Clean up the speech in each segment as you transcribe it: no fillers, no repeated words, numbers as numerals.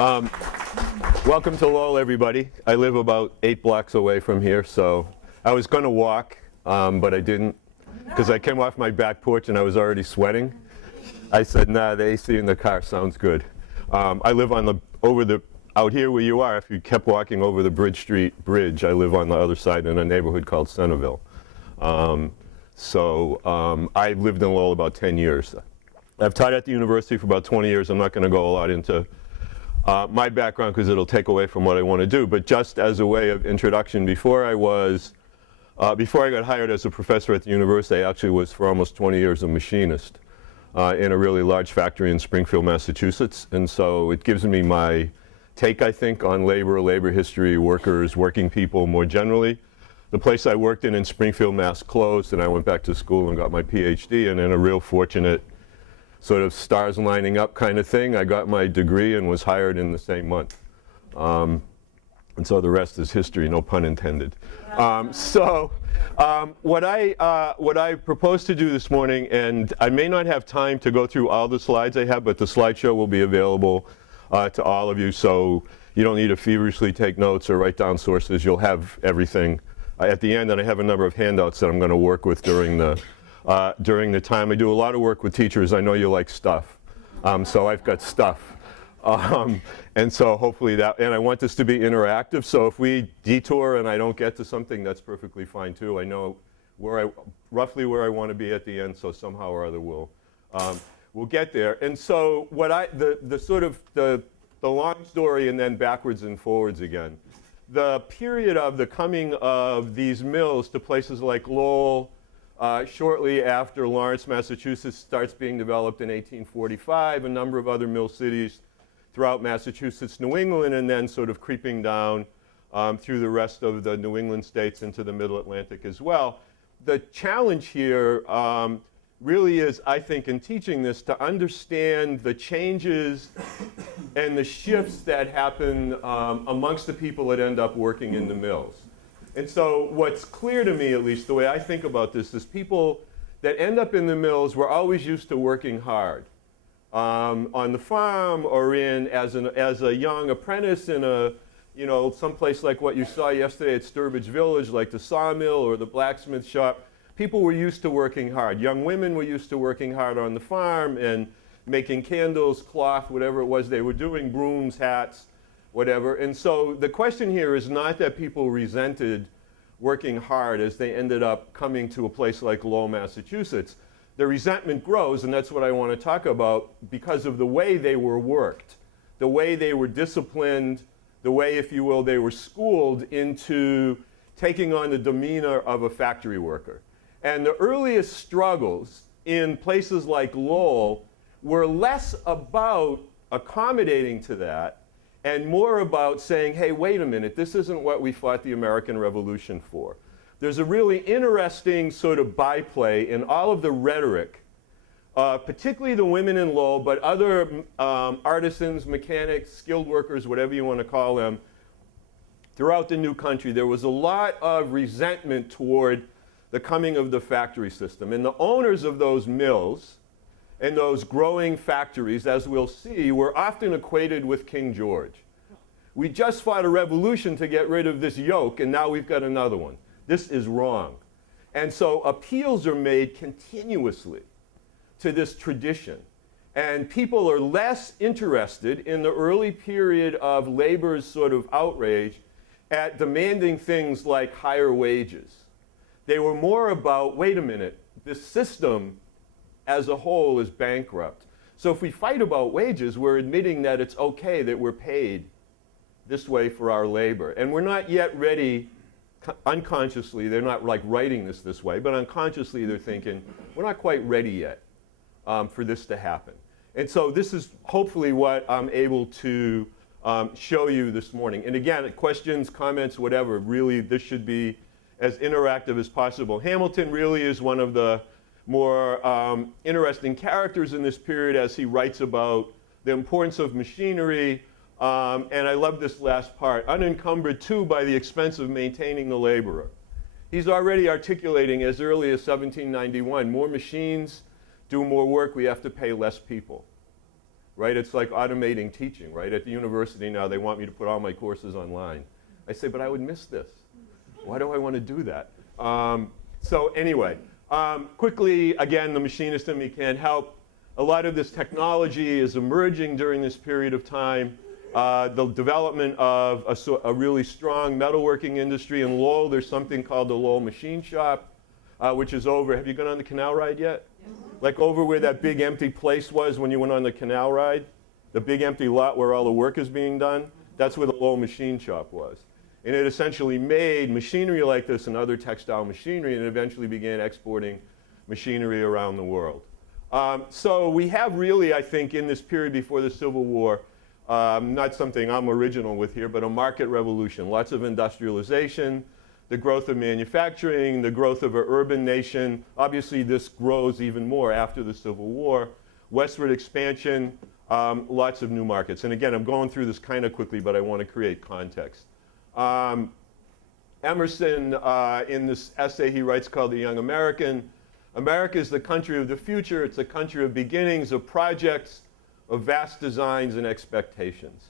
Welcome to Lowell, everybody. I live about 8 blocks away from here, so I was going to walk, but I didn't, because I came off my back porch and I was already sweating. I said, nah, the AC in the car sounds good. I live on out here where you are, if you kept walking over the Bridge Street Bridge, I live on the other side in a neighborhood called Centerville. I've lived in Lowell about 10 years. I've taught at the university for about 20 years. I'm not going to go a lot into my background because it'll take away from what I want to do. But just as a way of introduction, before I got hired as a professor at the university, I actually was for almost 20 years a machinist in a really large factory in Springfield, Massachusetts. And so it gives me my take, I think, on labor history, workers, working people more generally. The place I worked in Springfield, Mass. Closed, and I went back to school and got my PhD, and in a real fortunate sort of stars lining up kind of thing, I got my degree and was hired in the same month. And so the rest is history, no pun intended. What I propose to do this morning, and I may not have time to go through all the slides I have, but the slideshow will be available to all of you, so you don't need to feverishly take notes or write down sources. You'll have everything at the end, and I have a number of handouts that I'm going to work with during the time. I do a lot of work with teachers. I know you like stuff, so I've got stuff. And so hopefully and I want this to be interactive, so if we detour and I don't get to something, that's perfectly fine too. I know roughly where I want to be at the end, so somehow or other we'll get there. And so the long story and then backwards and forwards again. The period of the coming of these mills to places like Lowell, shortly after Lawrence, Massachusetts starts being developed in 1845, a number of other mill cities throughout Massachusetts, New England, and then sort of creeping down through the rest of the New England states into the Middle Atlantic as well. The challenge here really is, I think, in teaching this, to understand the changes and the shifts that happen amongst the people that end up working in the mills. And so what's clear to me, at least the way I think about this, is people that end up in the mills were always used to working hard on the farm or as a young apprentice in someplace like what you saw yesterday at Sturbridge Village, like the sawmill or the blacksmith shop. People were used to working hard. Young women were used to working hard on the farm and making candles, cloth, whatever it was they were doing, brooms, hats, whatever. And so the question here is not that people resented working hard as they ended up coming to a place like Lowell, Massachusetts. The resentment grows, and that's what I want to talk about, because of the way they were worked, the way they were disciplined, the way, if you will, they were schooled into taking on the demeanor of a factory worker. And the earliest struggles in places like Lowell were less about accommodating to that and more about saying, hey, wait a minute, this isn't what we fought the American Revolution for. There's a really interesting sort of byplay in all of the rhetoric, particularly the women in Lowell, but other artisans, mechanics, skilled workers, whatever you want to call them, throughout the new country. There was a lot of resentment toward the coming of the factory system. And the owners of those mills and those growing factories, as we'll see, were often equated with King George. We just fought a revolution to get rid of this yoke, and now we've got another one. This is wrong. And so appeals are made continuously to this tradition. And people are less interested in the early period of labor's sort of outrage at demanding things like higher wages. They were more about, wait a minute, this system as a whole is bankrupt. So if we fight about wages, we're admitting that it's okay that we're paid this way for our labor. And we're not yet ready, unconsciously, they're not like writing this way, but unconsciously they're thinking, we're not quite ready yet for this to happen. And so this is hopefully what I'm able to show you this morning. And again, questions, comments, whatever, really this should be as interactive as possible. Hamilton really is one of the more interesting characters in this period as he writes about the importance of machinery. And I love this last part, unencumbered too by the expense of maintaining the laborer. He's already articulating as early as 1791, more machines do more work, we have to pay less people. right? It's like automating teaching, right? At the university now, they want me to put all my courses online. I say, but I would miss this. Why do I want to do that? So anyway, quickly, again, the machinist in me can't help. A lot of this technology is emerging during this period of time. The development of a really strong metalworking industry. In Lowell, there's something called the Lowell Machine Shop, which is over. Have you gone on the canal ride yet? Like over where that big empty place was when you went on the canal ride? The big empty lot where all the work is being done? That's where the Lowell Machine Shop was. And it essentially made machinery like this and other textile machinery, and eventually began exporting machinery around the world. So we have really, I think, in this period before the Civil War, not something I'm original with here, but a market revolution. Lots of industrialization, the growth of manufacturing, the growth of an urban nation. Obviously, this grows even more after the Civil War. Westward expansion, lots of new markets. And again, I'm going through this kind of quickly, but I want to create context. Emerson, in this essay he writes called The Young American, America is the country of the future. It's a country of beginnings, of projects, of vast designs and expectations.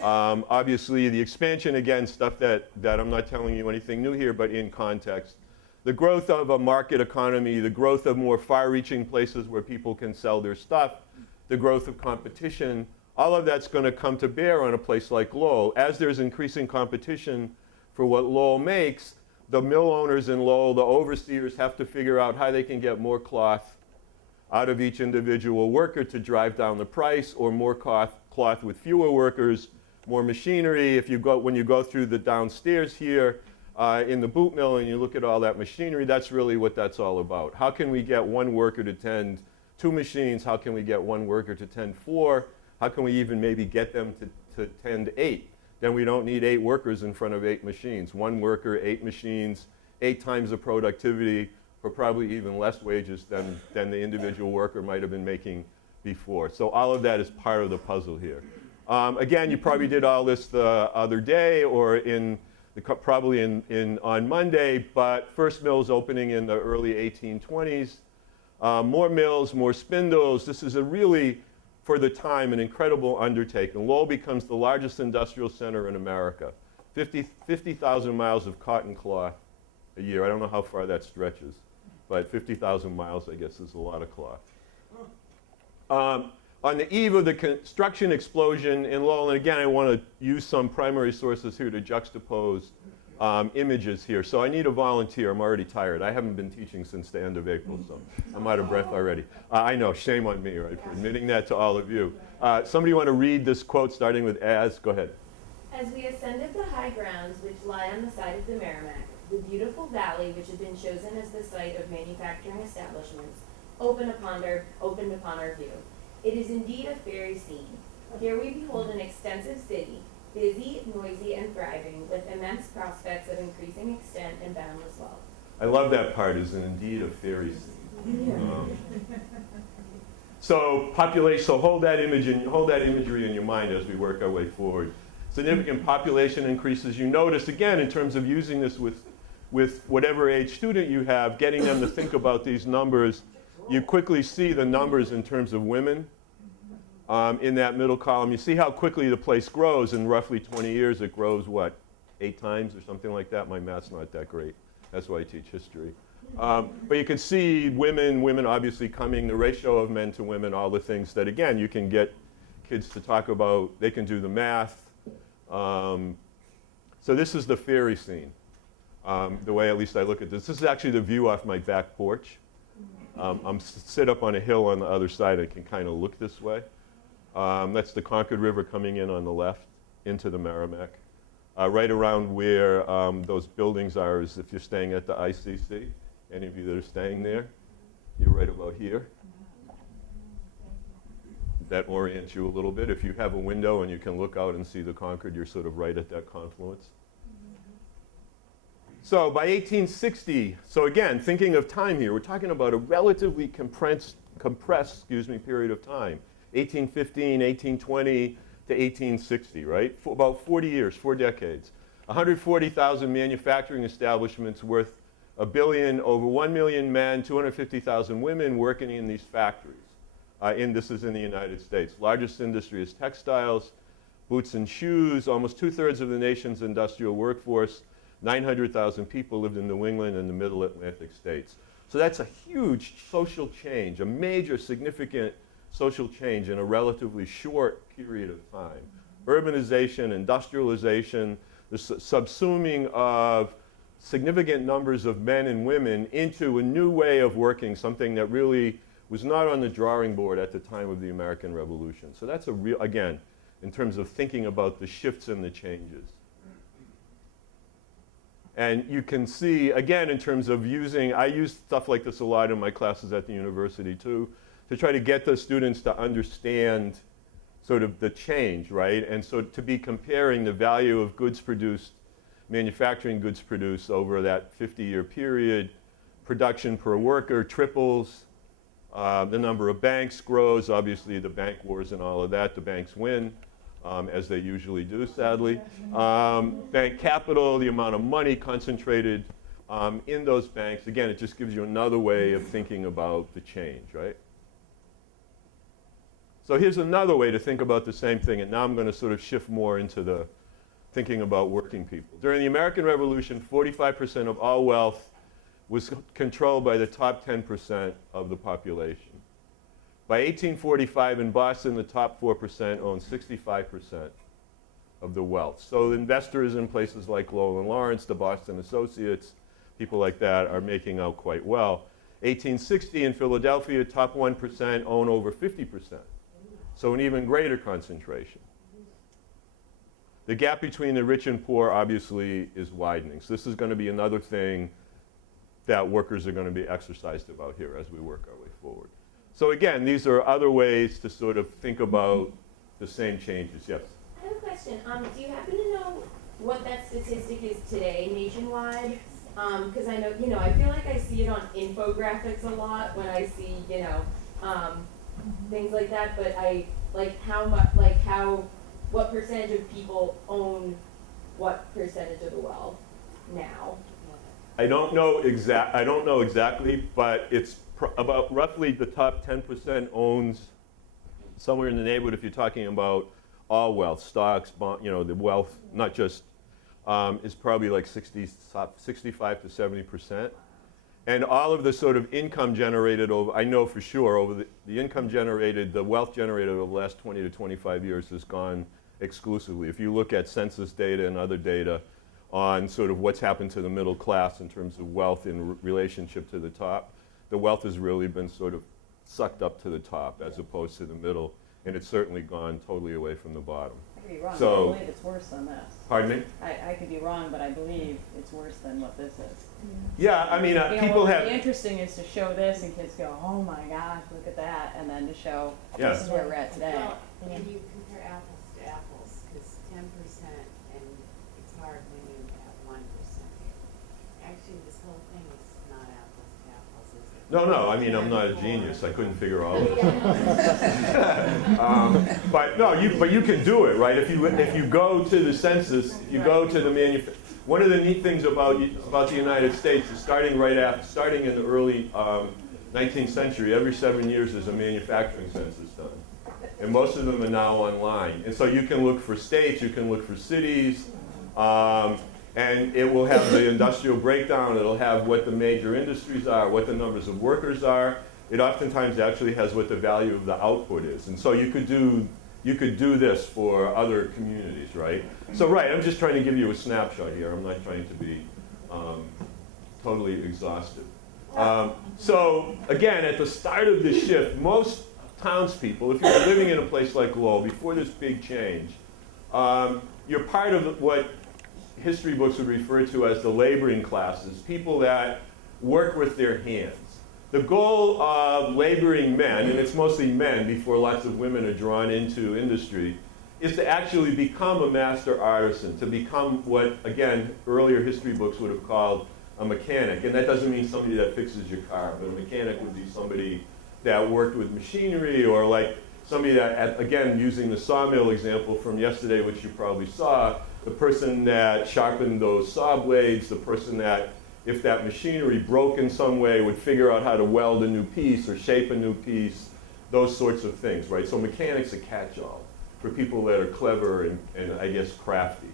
Obviously, the expansion, again, stuff that I'm not telling you anything new here, but in context. The growth of a market economy, the growth of more far-reaching places where people can sell their stuff, the growth of competition, all of that's going to come to bear on a place like Lowell. As there's increasing competition for what Lowell makes, the mill owners in Lowell, the overseers, have to figure out how they can get more cloth out of each individual worker to drive down the price, or more cloth with fewer workers, more machinery. When you go through the downstairs here in the boot mill and you look at all that machinery, that's really what that's all about. How can we get one worker to tend 2 machines? How can we get one worker to tend 4? How can we even maybe get them to tend 8? Then we don't need 8 workers in front of 8 machines. 1 worker, 8 machines, 8 times the productivity, for probably even less wages than the individual worker might have been making before. So all of that is part of the puzzle here. Again, you probably did all this the other day or probably on Monday, but first mills opening in the early 1820s. More mills, more spindles. This is a really, for the time, an incredible undertaking. Lowell becomes the largest industrial center in America. 50,000 miles of cotton cloth a year. I don't know how far that stretches, but 50,000 miles, I guess, is a lot of cloth. On the eve of the construction explosion in Lowell, and again, I want to use some primary sources here to juxtapose images here. So I need a volunteer. I'm already tired. I haven't been teaching since the end of April, so I'm out of breath already. I know, shame on me, right, for admitting that to all of you. Somebody want to read this quote starting with as? Go ahead. As we ascended the high grounds which lie on the side of the Merrimack, the beautiful valley which had been chosen as the site of manufacturing establishments opened upon our view. It is indeed a fairy scene. Here we behold an extensive city, busy, noisy, and thriving, with immense prospects of increasing extent and boundless wealth. I love that part, is indeed a fairy scene. So population, so hold that imagery in your mind as we work our way forward. Significant population increases. You notice, again, in terms of using this with whatever age student you have, getting them to think about these numbers, you quickly see the numbers in terms of women in that middle column. You see how quickly the place grows. In roughly 20 years, it grows, what, 8 times or something like that? My math's not that great. That's why I teach history. But you can see women obviously coming, the ratio of men to women, all the things that, again, you can get kids to talk about. They can do the math. So this is the fairy scene, the way at least I look at this. This is actually the view off my back porch. I'm sit up on a hill on the other side. I can kind of look this way. That's the Concord River coming in on the left into the Merrimack. Right around where those buildings are is if you're staying at the ICC. Any of you that are staying there, you're right about here. That orients you a little bit. If you have a window and you can look out and see the Concord, you're sort of right at that confluence. So by 1860, so again, thinking of time here, we're talking about a relatively compressed period of time. 1815, 1820 to 1860, right? For about 40 years, 4 decades. 140,000 manufacturing establishments worth $1 billion, over 1 million men, 250,000 women working in these factories. this is in the United States. Largest industry is textiles, boots and shoes. Almost 2/3 of the nation's industrial workforce, 900,000 people lived in New England and the Middle Atlantic states. So that's a huge social change, a major significant social change in a relatively short period of time. Urbanization, industrialization, the subsuming of significant numbers of men and women into a new way of working, something that really was not on the drawing board at the time of the American Revolution. So that's a real, again, in terms of thinking about the shifts and the changes. And you can see, again, in terms of I use stuff like this a lot in my classes at the university too, to try to get the students to understand sort of the change, right? And so to be comparing the value of goods produced, manufacturing goods produced over that 50-year period, production per worker triples, the number of banks grows, obviously the bank wars and all of that, the banks win, as they usually do, sadly. Bank capital, the amount of money concentrated in those banks, again, it just gives you another way of thinking about the change, right? So here's another way to think about the same thing, and now I'm going to sort of shift more into the thinking about working people. During the American Revolution, 45% of all wealth was controlled by the top 10% of the population. By 1845 in Boston, the top 4% owned 65% of the wealth. So investors in places like Lowell and Lawrence, the Boston Associates, people like that are making out quite well. 1860 in Philadelphia, top 1% own over 50%. So an even greater concentration. The gap between the rich and poor obviously is widening. So this is going to be another thing that workers are going to be exercised about here as we work our way forward. So again, these are other ways to sort of think about the same changes. Yes? I have a question. Do you happen to know what that statistic is today nationwide? Because I know, I feel like I see it on infographics a lot when I see, things like that, but what percentage of people own what percentage of the wealth now? I don't know exactly, but it's about roughly the top 10% owns somewhere in the neighborhood, if you're talking about all wealth, stocks, the wealth, not just, is probably like 65 to 70%. And all of the sort of income generated I know for sure, over the income generated, the wealth generated over the last 20 to 25 years has gone exclusively. If you look at census data and other data on sort of what's happened to the middle class in terms of wealth in relationship to the top, the wealth has really been sort of sucked up to the top as opposed to the middle, and it's certainly gone totally away from the bottom. I could be wrong, So, but I believe it's worse than this. Pardon me? I could be wrong, but I believe it's worse than what this is. Yeah, I mean, people what have... would be interesting is to show this and kids go, oh my gosh, look at that, and then to show Yeah. this is where we're at today. Well, and you compare apples to apples, because 10%, and it's hard when you have 1%. Actually, this whole thing is not apples to apples, is it? No, I mean, I'm not a genius. I couldn't figure all of it. But you can do it, right? If you go to the census, if you go to the one of the neat things about the United States is starting in the early 19th century, every 7 years there's a manufacturing census done. And most of them are now online. And so you can look for states, you can look for cities, and it will have the industrial breakdown, it'll have what the major industries are, what the numbers of workers are. It oftentimes actually has what the value of the output is. And so you could do this for other communities, right? So I'm just trying to give you a snapshot here. I'm not trying to be totally exhaustive. So again, at the start of this shift, most townspeople, if you're living in a place like Lowell, before this big change, you're part of what history books would refer to as the laboring classes, people that work with their hands. The goal of laboring men, and it's mostly men before lots of women are drawn into industry, is to actually become a master artisan, to become what, again, earlier history books would have called a mechanic. And that doesn't mean somebody that fixes your car, but a mechanic would be somebody that worked with machinery, or like somebody that, again, using the sawmill example from yesterday, which you probably saw, the person that sharpened those saw blades, the person that, if that machinery broke in some way, would figure out how to weld a new piece or shape a new piece. those sorts of things, right? So mechanic's a catch-all for people that are clever and I guess crafty.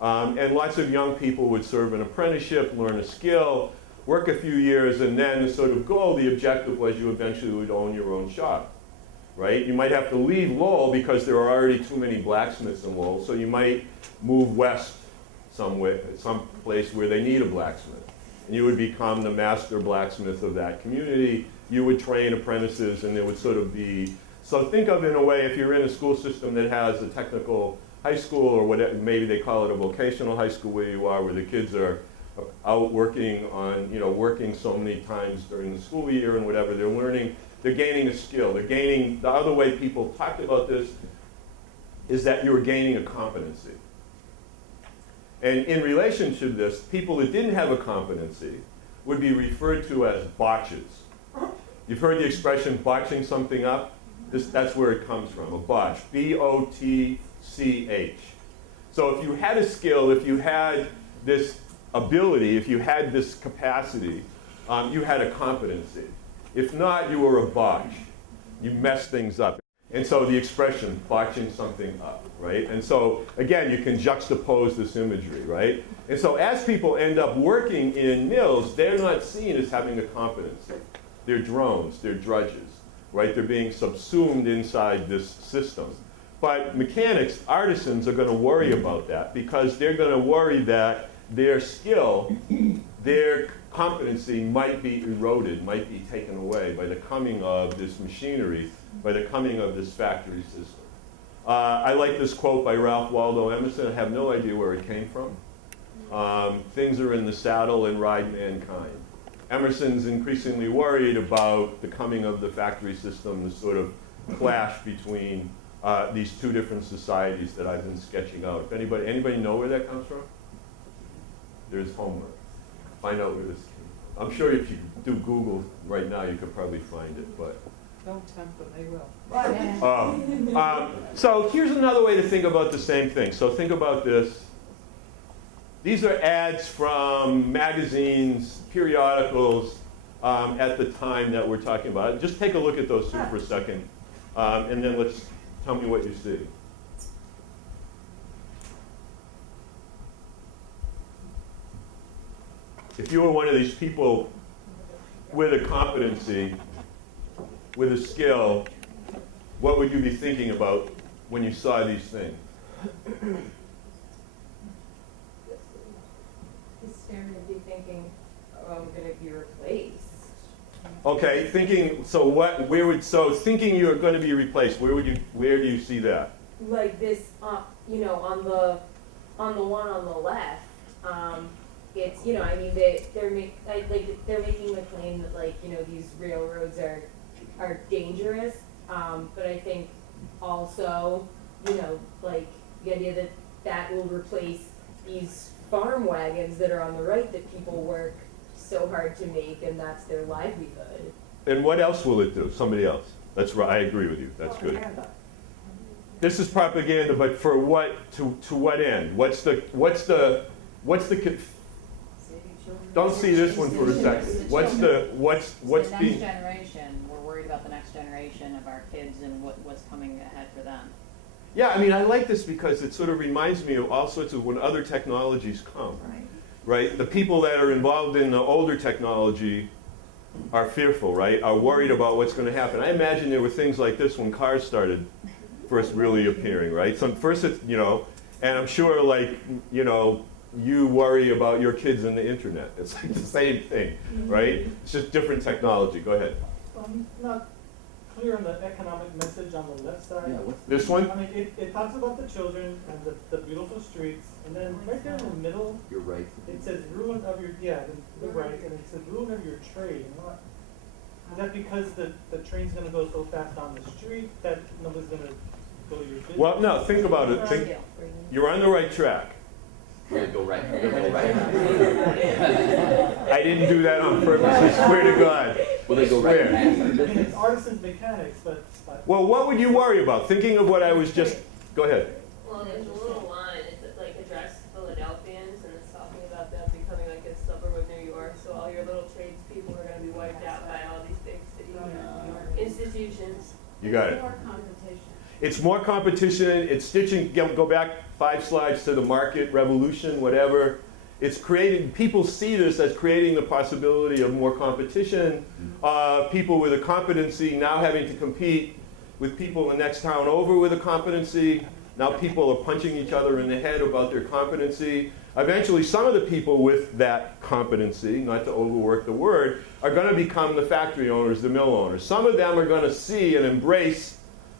And lots of young people would serve an apprenticeship, learn a skill, work a few years, and then the sort of goal, the objective was you eventually would own your own shop, right? You might have to leave Lowell because there are already too many blacksmiths in Lowell, so you might move west somewhere, some place where they need a blacksmith. And you would become the master blacksmith of that community. You would train apprentices, and there would sort of be, so think of in a way, if you're in a school system that has a technical high school or whatever, maybe they call it a vocational high school where you are, where the kids are out working on, working so many times during the school year and whatever, they're learning, they're gaining a skill. They're gaining, the other way people talked about this is that you're gaining a competency. And in relation to this, people that didn't have a competency would be referred to as botches. You've heard the expression botching something up? That's where it comes from, a botch, B-O-T-C-H. So if you had a skill, if you had this ability, if you had this capacity, you had a competency. If not, you were a botch. You messed things up. And so the expression, botching something up, right? And so, again, you can juxtapose this imagery, right? And so as people end up working in mills, they're not seen as having a competency. They're drones, they're drudges, right? They're being subsumed inside this system. But mechanics, artisans, are going to worry about that because they're going to worry that their skill, their competency might be eroded, might be taken away by the coming of this machinery, by the coming of this factory system. I like this quote by Ralph Waldo Emerson. I have no idea where it came from. Things are in the saddle and ride mankind. Emerson's increasingly worried about the coming of the factory system, the sort of clash between these two different societies that I've been sketching out. If anybody know where that comes from? There's homework. Find out where this came from. I'm sure if you do Google right now, you could probably find it, but. Don't tempt them, they will. So here's another way to think about the same thing. So think about this. These are ads from magazines, periodicals at the time that we're talking about. Just take a look at those two for a second, and then tell me what you see. If you were one of these people with a competency, with a skill, what would you be thinking about when you saw these things? Hysteria would be thinking, oh, I'm going to be replaced. Okay, thinking you're going to be replaced, where do you see that? Like this, on the one on the left, it's, I mean, they're making the claim that these railroads are dangerous, but I think also, the idea that will replace these farm wagons that are on the right that people work so hard to make, and that's their livelihood. And what else will it do? Somebody else. That's right. I agree with you. That's good. This is propaganda, but for what? To what end? What's the? Don't see this one for a second. What's the next being? generation? We're worried about the next generation of our kids and what's coming ahead for them. Yeah, I mean, I like this because it sort of reminds me of all sorts of when other technologies come. Right? The people that are involved in the older technology are fearful, right? Are worried about what's going to happen. I imagine there were things like this when cars started first really appearing, right? So first, it's, and I'm sure, you worry about your kids and the internet. It's like the same thing, right? It's just different technology. Go ahead. I'm not clear on the economic message on the left side. This one? I mean, it talks about the children and the beautiful streets, and then right there in the middle, You're right. it says ruin of your, the right, and it says ruin of your trade. Is that because the train's gonna go so fast down the street that nobody's gonna go to your business? Well, no, think about it. You're on the right track. We're gonna go right. We're gonna go right. I didn't do that on purpose, I swear to God. Will they go Where? right past I the mean, business? it's artisans mechanics, but Well, what would you worry about? Thinking of what I was just, go ahead. Well, there's a little line, it's addressed to Philadelphians, and it's talking about them becoming a suburb of New York, so all your little tradespeople are gonna be wiped out by all these big city institutions. You got it. More competition. It's more competition, it's stitching, go back 5 slides to the market revolution, whatever. It's creating, people see this as creating the possibility of more competition. People with a competency now having to compete with people in the next town over with a competency. Now people are punching each other in the head about their competency. Eventually, some of the people with that competency, not to overwork the word, are going to become the factory owners, the mill owners. Some of them are going to see and embrace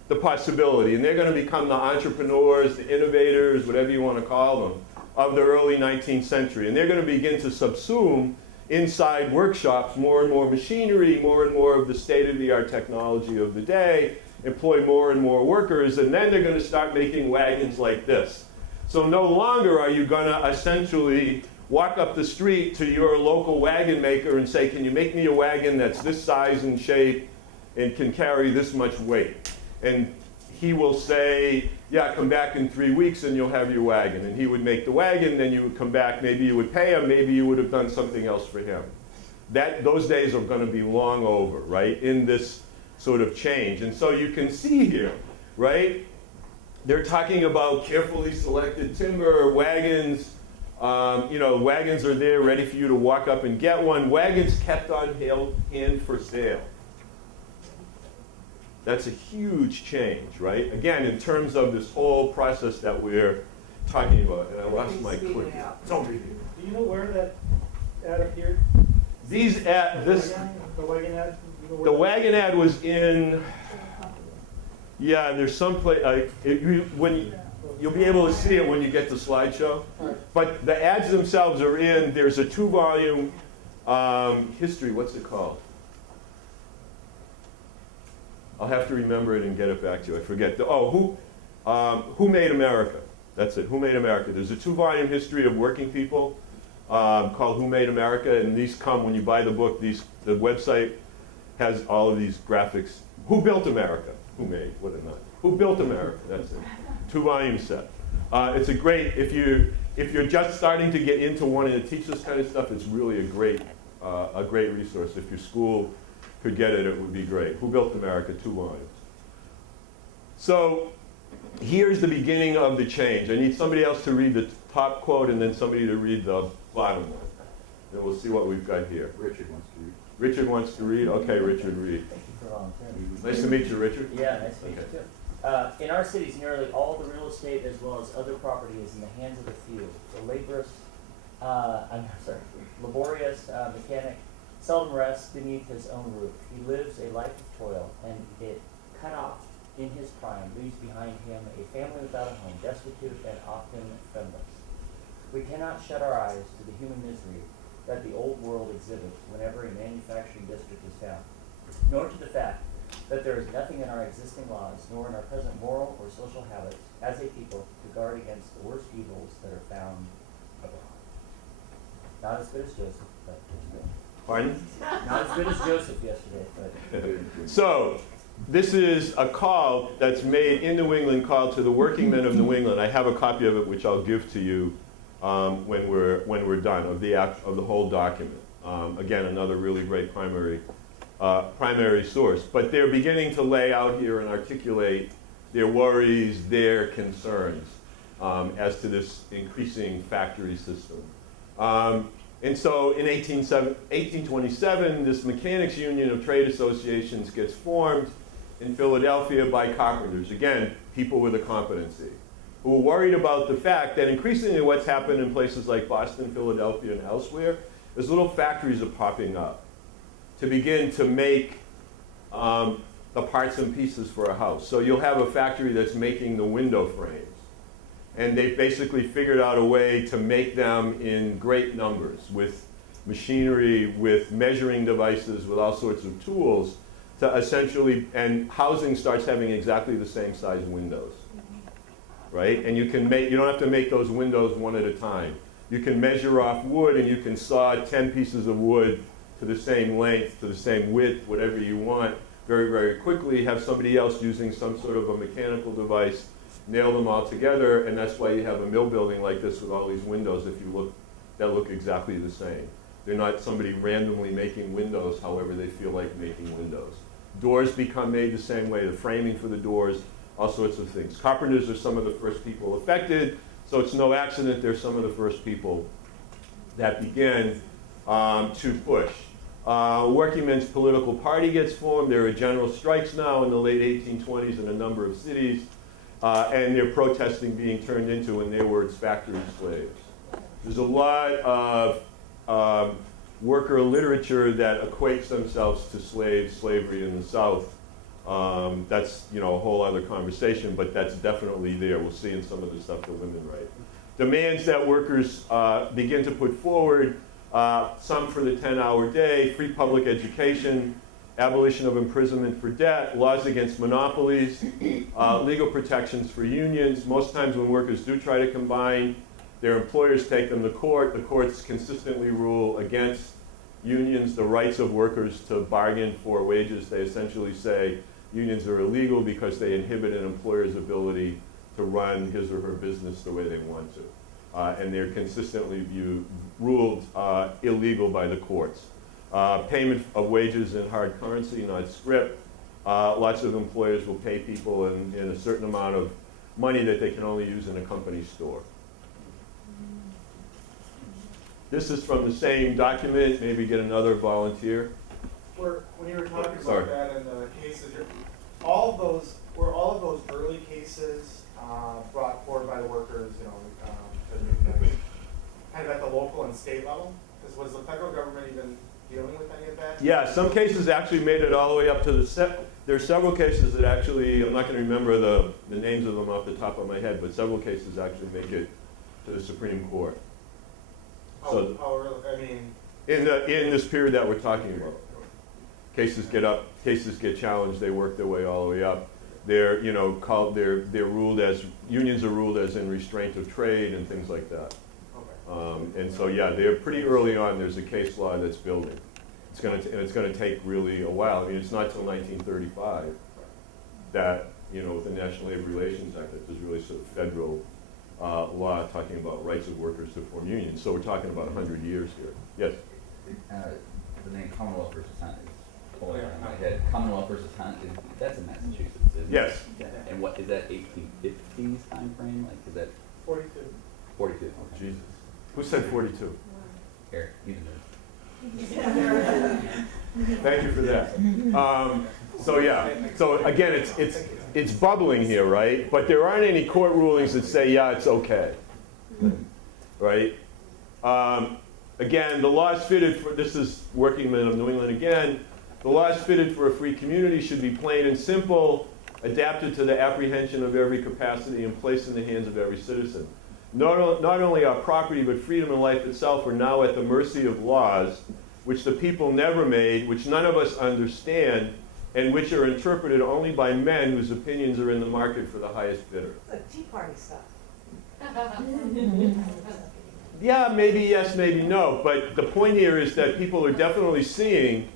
the possibility, and they're going to become the entrepreneurs, the innovators, whatever you want to call them, of the early 19th century. And they're going to begin to subsume inside workshops more and more machinery, more and more of the state-of-the-art technology of the day, employ more and more workers, and then they're going to start making wagons like this. So no longer are you going to essentially walk up the street to your local wagon maker and say, can you make me a wagon that's this size and shape and can carry this much weight? And he will say, yeah, come back in 3 weeks and you'll have your wagon. And he would make the wagon, then you would come back, maybe you would pay him, maybe you would have done something else for him. Those days are going to be long over, right, in this sort of change. And so you can see here, right, they're talking about carefully selected timber, wagons. Wagons are there ready for you to walk up and get one. Wagons kept on hand for sale. That's a huge change, right? Again, in terms of this whole process that we're talking about. And I lost my clip. It's over here. Do you know where that ad appeared? The wagon ad? You know where the that- wagon ad was in, yeah, there's some place, you'll be able to see it when you get the slideshow. But the ads themselves are in, there's a 2-volume history, what's it called? I'll have to remember it and get it back to you, I forget. Who Made America? That's it, Who Made America? There's a 2-volume history of working people called Who Made America, and these come when you buy the book. The website has all of these graphics. Who built America? Who made? What a nut. Who built America? That's it. 2-volume set. It's a great, if you're just starting to get into wanting to teach this kind of stuff, it's really a great resource. If your school could get it, it would be great. Who Built America? 2 volumes. So here's the beginning of the change. I need somebody else to read the top quote and then somebody to read the bottom one. And we'll see what we've got here. Richard wants to read. Richard wants to read? Okay, Richard, read. Thank you for volunteering. Nice to meet you, Richard. Yeah, nice to meet you too. In our cities, nearly all the real estate as well as other property is in the hands of a few. The laborious mechanic seldom rests beneath his own roof. He lives a life of toil, and it, cut off in his prime, leaves behind him a family without a home, destitute and often friendless. We cannot shut our eyes to the human misery that the old world exhibits whenever a manufacturing district is found, nor to the fact that there is nothing in our existing laws, nor in our present moral or social habits as a people to guard against the worst evils that are found abroad. Not as good as Joseph, but Pardon? not as good as Joseph yesterday, but So, this is a call that's made in New England called to the working men of New England. I have a copy of it which I'll give to you when we're done of the whole document. Again, another really great primary source. But they're beginning to lay out here and articulate their worries, their concerns as to this increasing factory system. And so in 1827, this Mechanics' Union of Trade Associations gets formed in Philadelphia by carpenters. Again, people with a competency, who are worried about the fact that increasingly what's happened in places like Boston, Philadelphia, and elsewhere is little factories are popping up to begin to make the parts and pieces for a house. So you'll have a factory that's making the window frames. And they've basically figured out a way to make them in great numbers with machinery, with measuring devices, with all sorts of tools to essentially, and housing starts having exactly the same size windows, right? And you don't have to make those windows one at a time. You can measure off wood and you can saw 10 pieces of wood to the same length, to the same width, whatever you want, very, very quickly, have somebody else using some sort of a mechanical device nail them all together, and that's why you have a mill building like this with all these windows that look exactly the same. They're not somebody randomly making windows however they feel like making windows. Doors become made the same way, the framing for the doors, all sorts of things. Carpenters are some of the first people affected, so it's no accident they're some of the first people that begin to push. Working men's political party gets formed. There are general strikes now in the late 1820s in a number of cities, and they're protesting being turned into, in their words, factory slaves. There's a lot of worker literature that equates themselves to slavery in the South. That's a whole other conversation, but that's definitely there. We'll see in some of the stuff the women write. Demands that workers begin to put forward, some for the 10-hour day, free public education, abolition of imprisonment for debt, laws against monopolies, legal protections for unions. Most times when workers do try to combine, their employers take them to court. The courts consistently rule against unions, the rights of workers to bargain for wages. They essentially say unions are illegal because they inhibit an employer's ability to run his or her business the way they want to. And they're consistently ruled illegal by the courts. Payment of wages in hard currency, not scrip. Lots of employers will pay people in a certain amount of money that they can only use in a company store. This is from the same document. Maybe get another volunteer. When you were talking Sorry. about that and the cases, all of those early cases brought forward by the workers, kind of at the local and state level? Because was the federal government even dealing with any of that? Yeah, some cases actually made it all the way up to the there are several cases that actually, I'm not going to remember the names of them off the top of my head, but several cases actually make it to the Supreme Court. So, Really? I mean, in this period that we're talking about, cases get challenged. They work their way all the way up. They're ruled as unions are ruled as in restraint of trade and things like that. okay. And so yeah, they're pretty early on. There's a case law that's building. It's going to take really a while. I mean, it's not till 1935 that with the National Labor Relations Act that there's really sort of federal law talking about rights of workers to form unions. So we're talking about 100 years here. Yes? The name Commonwealth versus Hunt is pulling around my head. Commonwealth versus Hunt, that's in Massachusetts, isn't it? Yes. And what is that 1850s time frame? Like, is that 42. 42? Okay. Jesus. Who said 42? Eric, you know. Thank you for that. So yeah, so again, it's bubbling here, right? But there aren't any court rulings that say, yeah, it's okay, right? Again, the laws fitted for, this is Working Men of New England again, the laws fitted for a free community should be plain and simple, adapted to the apprehension of every capacity and placed in the hands of every citizen. Not only our property, but freedom and life itself are now at the mercy of laws which the people never made, which none of us understand, and which are interpreted only by men whose opinions are in the market for the highest bidder. The Tea Party stuff. Yeah, maybe yes, maybe no. But the point here is that people are definitely seeing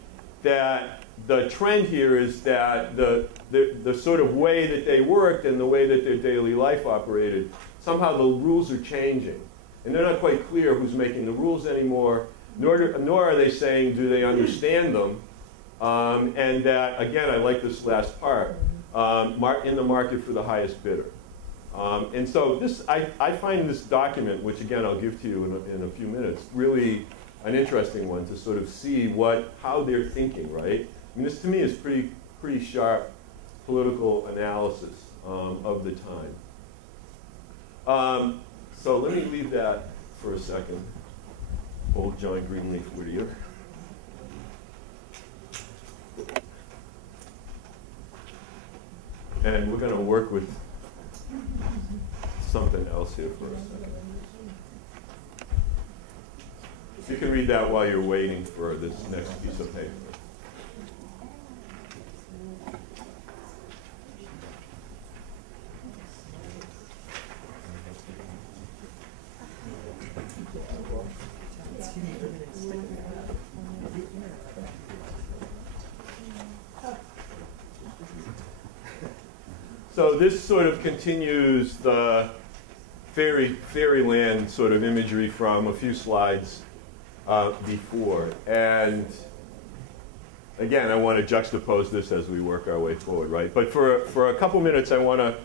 that the trend here is that the sort of way that they worked and the way that their daily life operated, somehow the rules are changing. And they're not quite clear who's making the rules anymore, nor are they saying do they understand them. And that, again, I like this last part, in the market for the highest bidder. And so this, I find this document, which again I'll give to you in a few minutes, really an interesting one to sort of see how they're thinking, right? I mean, this to me is pretty sharp political analysis of the time. So let me leave that for a second. Old John Greenleaf Whittier. And we're going to work with something else here for a second. You can read that while you're waiting for this next piece of paper. So this sort of continues the fairyland sort of imagery from a few slides before. And again, I want to juxtapose this as we work our way forward, right? But for a couple minutes, I want to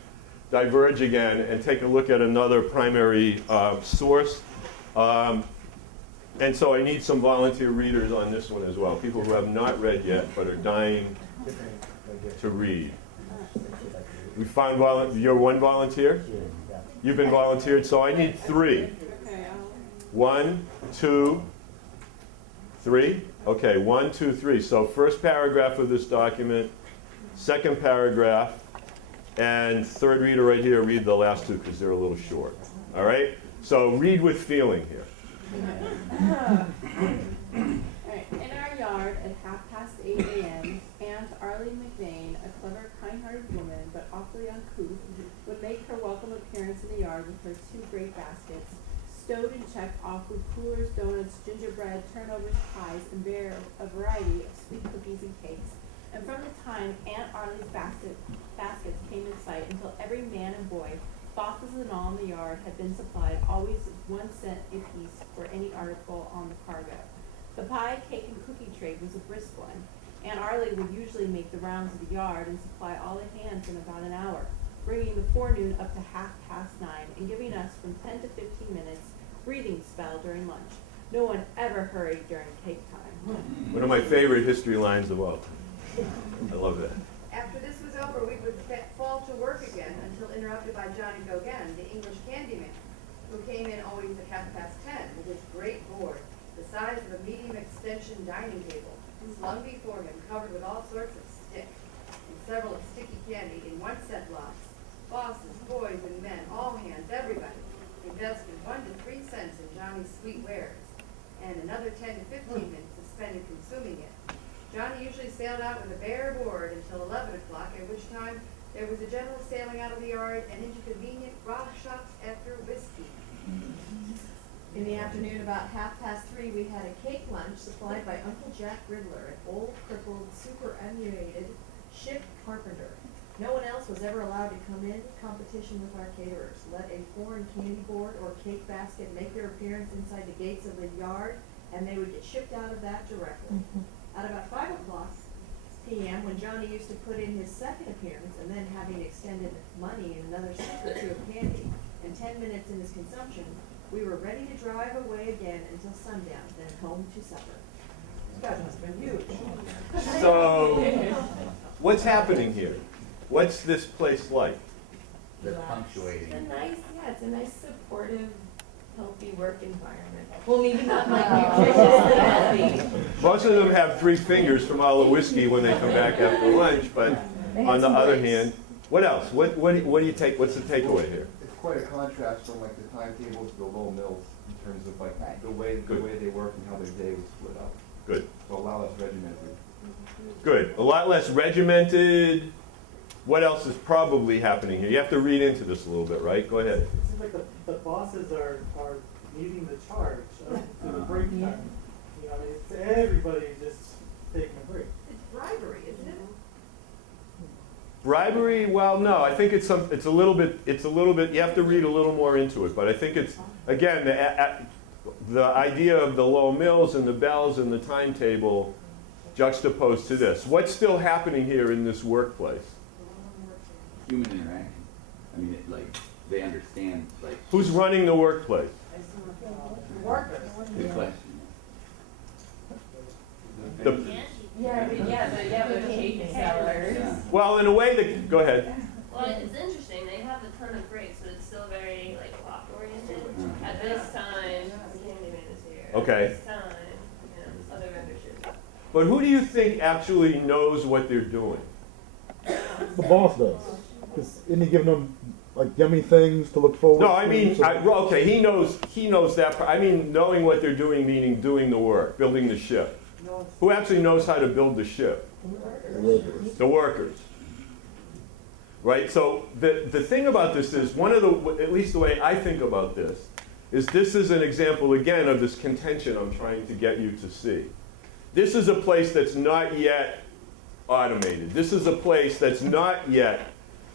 diverge again and take a look at another primary source. And so I need some volunteer readers on this one as well, people who have not read yet but are dying to read. We found you're one volunteer? You've been volunteered, so I need 3. 1, 2, 3. Okay, 1, 2, 3. So first paragraph of this document, second paragraph, and third reader right here, read the last 2 because they're a little short. All right? So read with feeling here. Alright, in our yard at 8:30 a.m., Aunt Arlie McVane, a clever, kind-hearted woman, but awfully uncouth, would make her welcome appearance in the yard with her 2 great baskets, stowed and checked off with coolers, donuts, gingerbread, turnovers, pies, and a variety of sweet cookies and cakes. And from the time Aunt Arlie's baskets came in sight until every man and boy, boxes and all in the yard, had been supplied, always 1 cent apiece for any article on the cargo. The pie, cake, and cookie trade was a brisk one. Aunt Arlie would usually make the rounds of the yard and supply all the hands in about an hour, bringing the forenoon up to 9:30 and giving us from 10 to 15 minutes breathing spell during lunch. No one ever hurried during cake time. One of my favorite history lines of all. I love that. After this was over, we would fall to work again until interrupted by Johnny Gogan, the English candyman, who came in always at 10:30 with his great board, the size of a medium extension dining table, slung before him, covered with all sorts of stick, and several of sticky candy in 1 cent blocks. Bosses, boys, and men, all hands, everybody, invested 1 to 3 cents in Johnny's sweet wares, and another 10 to 15 minutes to spend in consuming it. Johnny usually sailed out with a bare board until 11 o'clock, at which time there was a general sailing out of the yard and into convenient grog shops after whiskey. In the afternoon, about 3:30, we had a cake lunch supplied by Uncle Jack Riddler, an old, crippled, superannuated ship carpenter. No one else was ever allowed to come in competition with our caterers. Let a foreign candy board or cake basket make their appearance inside the gates of the yard, and they would get shipped out of that directly. At about 5 o'clock p.m., when Johnny used to put in his second appearance, and then having extended money and another stick or 2 of candy, and 10 minutes in his consumption, we were ready to drive away again until sundown, then home to supper. This guy must have been huge. So, what's happening here? What's this place like? They're punctuating. It's a nice supportive, healthy work environment. Well, maybe not like nutritiously healthy. Most of them have 3 fingers from all the whiskey when they come back after lunch, but on the other hand, what else? What do you take? What's the takeaway here? It's quite a contrast from like the timetable to the Lowell mills in terms of like the way they work and how their day was split up. Good. So a lot less regimented. Good. A lot less regimented. What else is probably happening here? You have to read into this a little bit, right? Go ahead. It seems like the bosses are leading the charge to the break time. You know, I mean, it's everybody just taking a break. It's bribery, isn't it? Bribery? Well, no. I think it's a little bit. You have to read a little more into it. But I think it's again the idea of the Lowell mills and the bells and the timetable juxtaposed to this. What's still happening here in this workplace? Human interaction. I mean, they understand, Who's running the workplace? Workers. good question. The, the cake sellers. Yeah. well, in a way, go ahead. Well, it's interesting. They have a ton of breaks, but it's still very clock oriented. At this time, the candyman is here. Okay. At this time, this other vendor shows up. But who do you think actually knows what they're doing? The boss does. Because isn't he giving them like yummy things to look forward to? No, I mean, So- okay, he knows that. I mean, knowing what they're doing, meaning doing the work, building the ship. Who actually knows how to build the ship? The workers. Right? So the thing about this is, at least the way I think about this, is an example, again, of this contention I'm trying to get you to see. This is a place that's not yet automated. This is a place that's not yet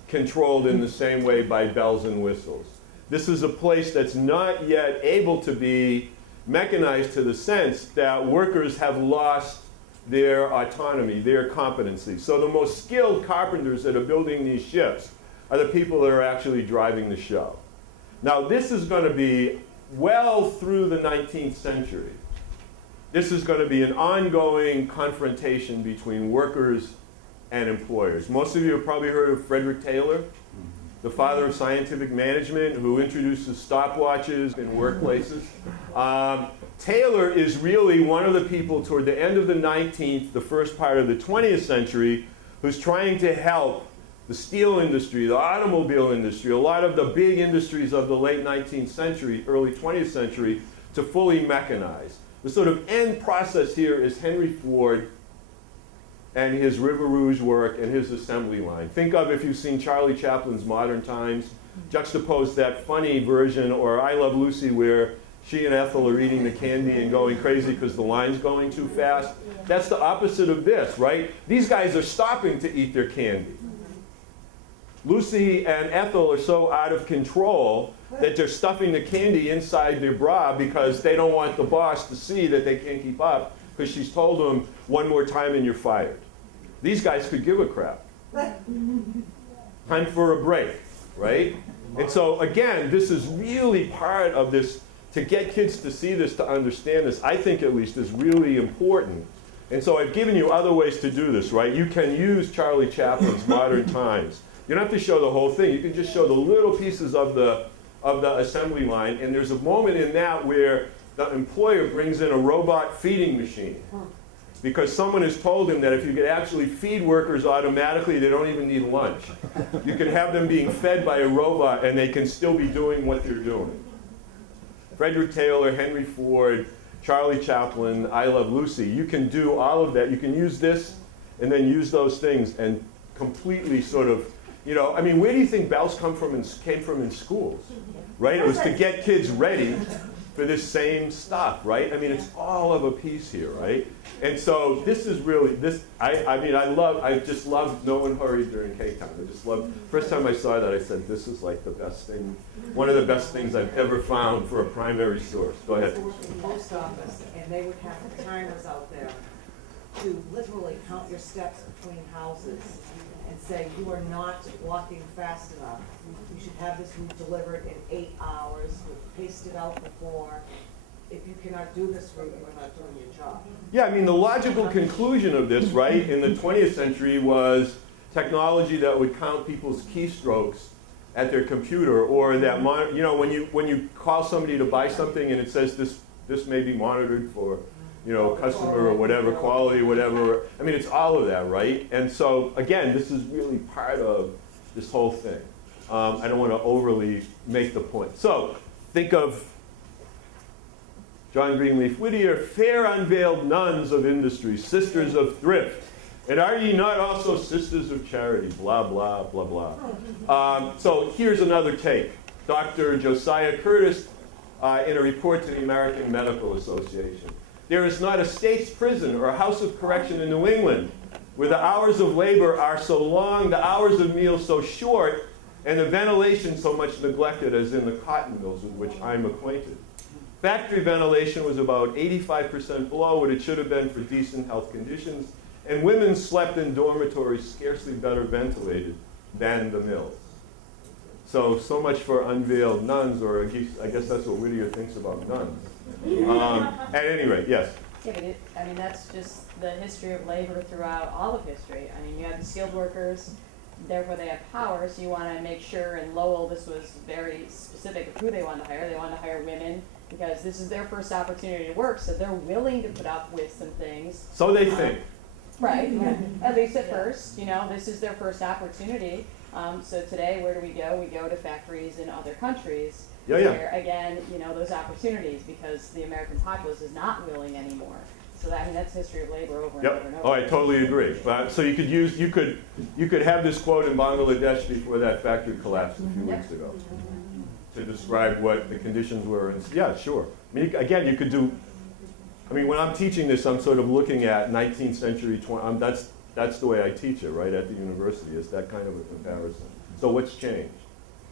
controlled in the same way by bells and whistles. This is a place that's not yet able to be mechanized to the sense that workers have lost their autonomy, their competency. So the most skilled carpenters that are building these ships are the people that are actually driving the show. Now this is going to be well through the 19th century. This is going to be an ongoing confrontation between workers and employers. Most of you have probably heard of Frederick Taylor, the father of scientific management, who introduces stopwatches in workplaces. Taylor is really one of the people toward the end of the 19th, the first part of the 20th century, who's trying to help the steel industry, the automobile industry, a lot of the big industries of the late 19th century, early 20th century, to fully mechanize. The sort of end process here is Henry Ford and his River Rouge work and his assembly line. Think of, if you've seen Charlie Chaplin's Modern Times, juxtapose that funny version, or I Love Lucy, where she and Ethel are eating the candy and going crazy because the line's going too fast. That's the opposite of this, right? These guys are stopping to eat their candy. Lucy and Ethel are so out of control that they're stuffing the candy inside their bra because they don't want the boss to see that they can't keep up, because she's told them one more time and you're fired. These guys could give a crap. Time for a break, right? And so again, this is really part of this, to get kids to see this, to understand this, I think at least, is really important. And so I've given you other ways to do this, right? You can use Charlie Chaplin's Modern Times. You don't have to show the whole thing. You can just show the little pieces of the assembly line. And there's a moment in that where the employer brings in a robot feeding machine, because someone has told him that if you could actually feed workers automatically, they don't even need lunch. You can have them being fed by a robot and they can still be doing what they're doing. Frederick Taylor, Henry Ford, Charlie Chaplin, I Love Lucy. You can do all of that. You can use this and then use those things and completely sort of, you know, I mean, where do you think bells came from in schools, right? It was to get kids ready for this same stuff, right? I mean, it's all of a piece here, right? And so this is really, I just love No One Hurried during K-Town. I just love, first time I saw that, I said, this is like the best thing, one of the best things I've ever found for a primary source. Go ahead. I worked in the post office, and they would have the timers out there to literally count your steps between houses and say, you are not walking fast enough. You should have this route delivered in 8 hours, we've paced it out before. If you cannot do this route, you're not doing your job. Yeah, I mean, the logical conclusion of this, right, in the 20th century was technology that would count people's keystrokes at their computer, or that, you know, when you call somebody to buy something and it says this may be monitored for, you know, customer or whatever, quality or whatever. I mean, it's all of that, right? And so, again, this is really part of this whole thing. I don't want to overly make the point. So, think of John Greenleaf Whittier, fair unveiled nuns of industry, sisters of thrift. And are ye not also sisters of charity? Blah, blah, blah, blah. So here's another take. Dr. Josiah Curtis in a report to the American Medical Association. There is not a state's prison or a house of correction in New England where the hours of labor are so long, the hours of meal so short, and the ventilation so much neglected as in the cotton mills with which I'm acquainted. Factory ventilation was about 85% below what it should have been for decent health conditions, and women slept in dormitories scarcely better ventilated than the mills. So much for unveiled nuns, or I guess that's what Whittier thinks about nuns. At any rate, yes? Yeah, but I mean, that's just the history of labor throughout all of history. I mean, you have the skilled workers, therefore they have power, so you want to make sure, in Lowell, this was very specific of who they wanted to hire. They wanted to hire women because this is their first opportunity to work, so they're willing to put up with some things. So they think. Right, at least at first, you know, this is their first opportunity. So today, where do we go? We go to factories in other countries. Yeah, yeah. Where, again, you know, those opportunities, because the American populace is not willing anymore. So that, I mean, that's history of labor over and over and over. Oh, I totally agree. So you could have this quote in Bangladesh before that factory collapsed a few weeks ago to describe what the conditions were. And, yeah, sure. I mean, again, you could do. I mean, when I'm teaching this, I'm sort of looking at 19th century. That's the way I teach it, right, at the university. Is that kind of a comparison? So what's changed?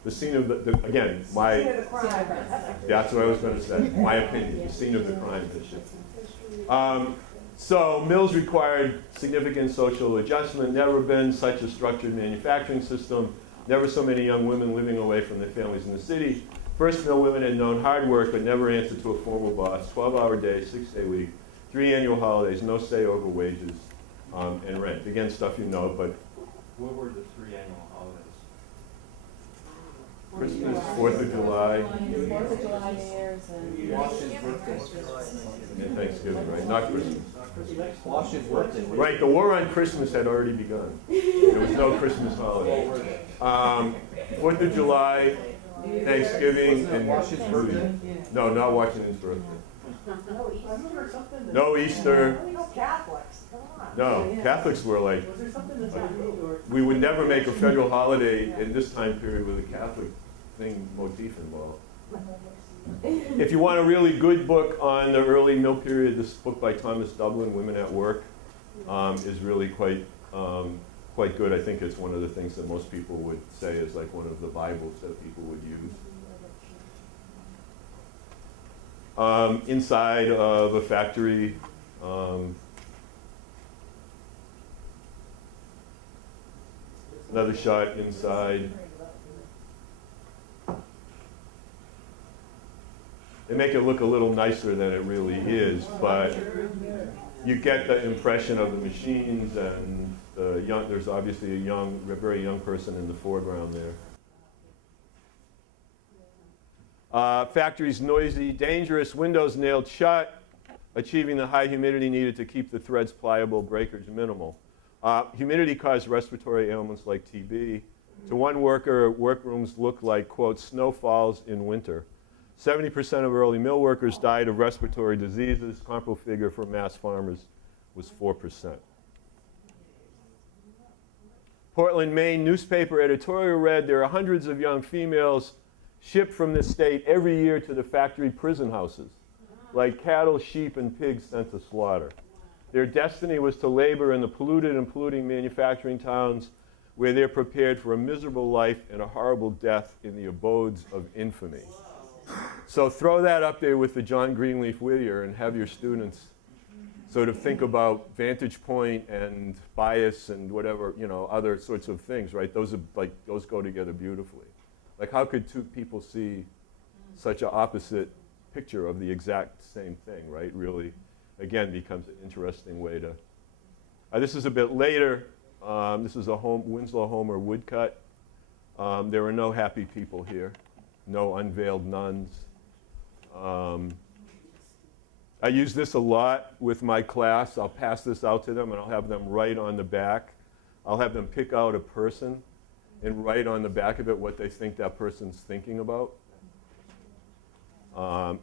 The scene of again, that's what I was going to say. My opinion, the scene of the crime has shifted. So mills required significant social adjustment, never been such a structured manufacturing system, never so many young women living away from their families in the city. First mill women had known hard work but never answered to a formal boss, 12-hour day, 6-day week, 3 annual holidays, no say over wages and rent. Again, stuff you know, but What were the 3 annual holidays? Christmas, 4th of July, 4th of July, New Year's, and Washington's birthday. and Thanksgiving, right? Not Christmas. Washington's birthday. Right, the war on Christmas had already begun. There was no Christmas holiday. 4th of July, Thanksgiving, and Washington's birthday? no, not Washington's birthday. I remember something that. No Easter. No Catholics, come on. No, Catholics were like, Was there something that's like New York? we would never make a federal holiday in this time period with a Catholic thing motif involved. If you want a really good book on the early mill period, this book by Thomas Dublin, Women at Work, is really quite good. I think it's one of the things that most people would say is like one of the Bibles that people would use. Inside of a factory, another shot inside. They make it look a little nicer than it really is, but you get the impression of the machines and the young. There's obviously a very young person in the foreground there. Factories noisy, dangerous, windows nailed shut, achieving the high humidity needed to keep the threads pliable, breakage minimal. Humidity caused respiratory ailments like TB. To one worker, workrooms looked like, quote, snowfalls in winter. 70% of early mill workers died of respiratory diseases. Comparable figure for mass farmers was 4%. Portland, Maine newspaper editorial read, there are hundreds of young females shipped from this state every year to the factory prison houses, like cattle, sheep, and pigs sent to slaughter. Their destiny was to labor in the polluted and polluting manufacturing towns where they're prepared for a miserable life and a horrible death in the abodes of infamy. So throw that up there with the John Greenleaf Whittier and have your students sort of think about vantage point and bias and whatever, other sorts of things, right? Those go together beautifully. Like, how could two people see such an opposite picture of the exact same thing, right? Really, again, becomes an interesting way to. This is a bit later. This is a Winslow Homer woodcut. There were no happy people here, no unveiled nuns. I use this a lot with my class. I'll pass this out to them, and I'll have them write on the back. I'll have them pick out a person and write on the back of it what they think that person's thinking about.